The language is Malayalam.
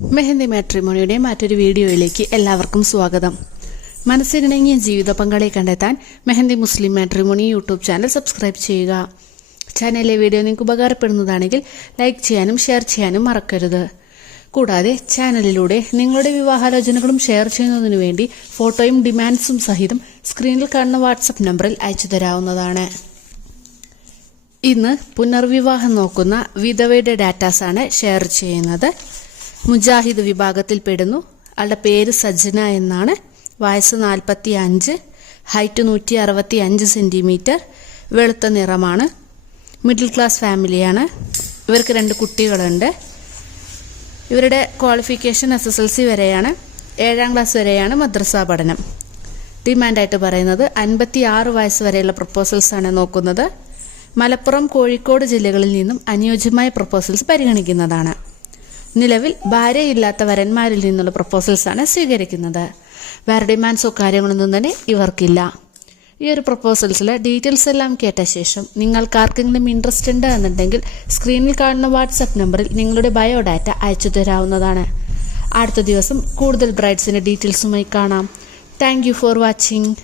മെഹന്തി മാട്രിമോണിയുടെ മറ്റൊരു വീഡിയോയിലേക്ക് എല്ലാവർക്കും സ്വാഗതം. മനസ്സിനിണങ്ങിയ ജീവിത പങ്കാളിയെ കണ്ടെത്താൻ മെഹന്തി മുസ്ലിം മാട്രിമോണി യൂട്യൂബ് ചാനൽ സബ്സ്ക്രൈബ് ചെയ്യുക. ചാനലിലെ വീഡിയോ നിങ്ങൾക്ക് ഉപകാരപ്പെടുന്നതാണെങ്കിൽ ലൈക്ക് ചെയ്യാനും ഷെയർ ചെയ്യാനും മറക്കരുത്. കൂടാതെ ചാനലിലൂടെ നിങ്ങളുടെ വിവാഹാലോചനകളും ഷെയർ ചെയ്യുന്നതിനു വേണ്ടി ഫോട്ടോയും ഡിമാൻഡ്സും സഹിതം സ്ക്രീനിൽ കാണുന്ന വാട്സപ്പ് നമ്പറിൽ അയച്ചു തരാവുന്നതാണ്. ഇന്ന് പുനർവിവാഹം നോക്കുന്ന വിധവയുടെ ഡാറ്റാസാണ് ഷെയർ ചെയ്യുന്നത്. മുജാഹിദ് വിഭാഗത്തിൽ പെടുന്നു. ആളുടെ പേര് സജ്ന എന്നാണ്. വയസ്സ് 45, ഹൈറ്റ് 165 സെന്റിമീറ്റർ, വെളുത്ത നിറമാണ്. മിഡിൽ ക്ലാസ് ഫാമിലിയാണ്. ഇവർക്ക് 2 കുട്ടികളുണ്ട്. ഇവരുടെ ക്വാളിഫിക്കേഷൻ SSLC വരെയാണ്. 7ാം ക്ലാസ് വരെയാണ് മദ്രസ പഠനം. ഡിമാൻഡായിട്ട് പറയുന്നത് 56 വയസ്സ് വരെയുള്ള പ്രപ്പോസൽസാണ് നോക്കുന്നത്. മലപ്പുറം, കോഴിക്കോട് ജില്ലകളിൽ നിന്നും അനുയോജ്യമായ പ്രപ്പോസൽസ് പരിഗണിക്കുന്നതാണ്. നിലവിൽ ഭാര്യയില്ലാത്ത വരന്മാരിൽ നിന്നുള്ള പ്രപ്പോസൽസാണ് സ്വീകരിക്കുന്നത്. വേറെ ഡിമാൻഡ്സോ കാര്യങ്ങളൊന്നും തന്നെ ഇവർക്കില്ല. ഈ ഒരു പ്രപ്പോസൽസിലെ ഡീറ്റെയിൽസ് എല്ലാം കേട്ട ശേഷം നിങ്ങൾക്ക് ആർക്കെങ്കിലും ഇൻട്രസ്റ്റ് ഉണ്ട് എന്നുണ്ടെങ്കിൽ സ്ക്രീനിൽ കാണുന്ന വാട്സപ്പ് നമ്പറിൽ നിങ്ങളുടെ ബയോഡാറ്റ അയച്ചു തരാവുന്നതാണ്. അടുത്ത ദിവസം കൂടുതൽ ബ്രൈഡ്സിന്റെ ഡീറ്റെയിൽസുമായി കാണാം. Thank you for watching.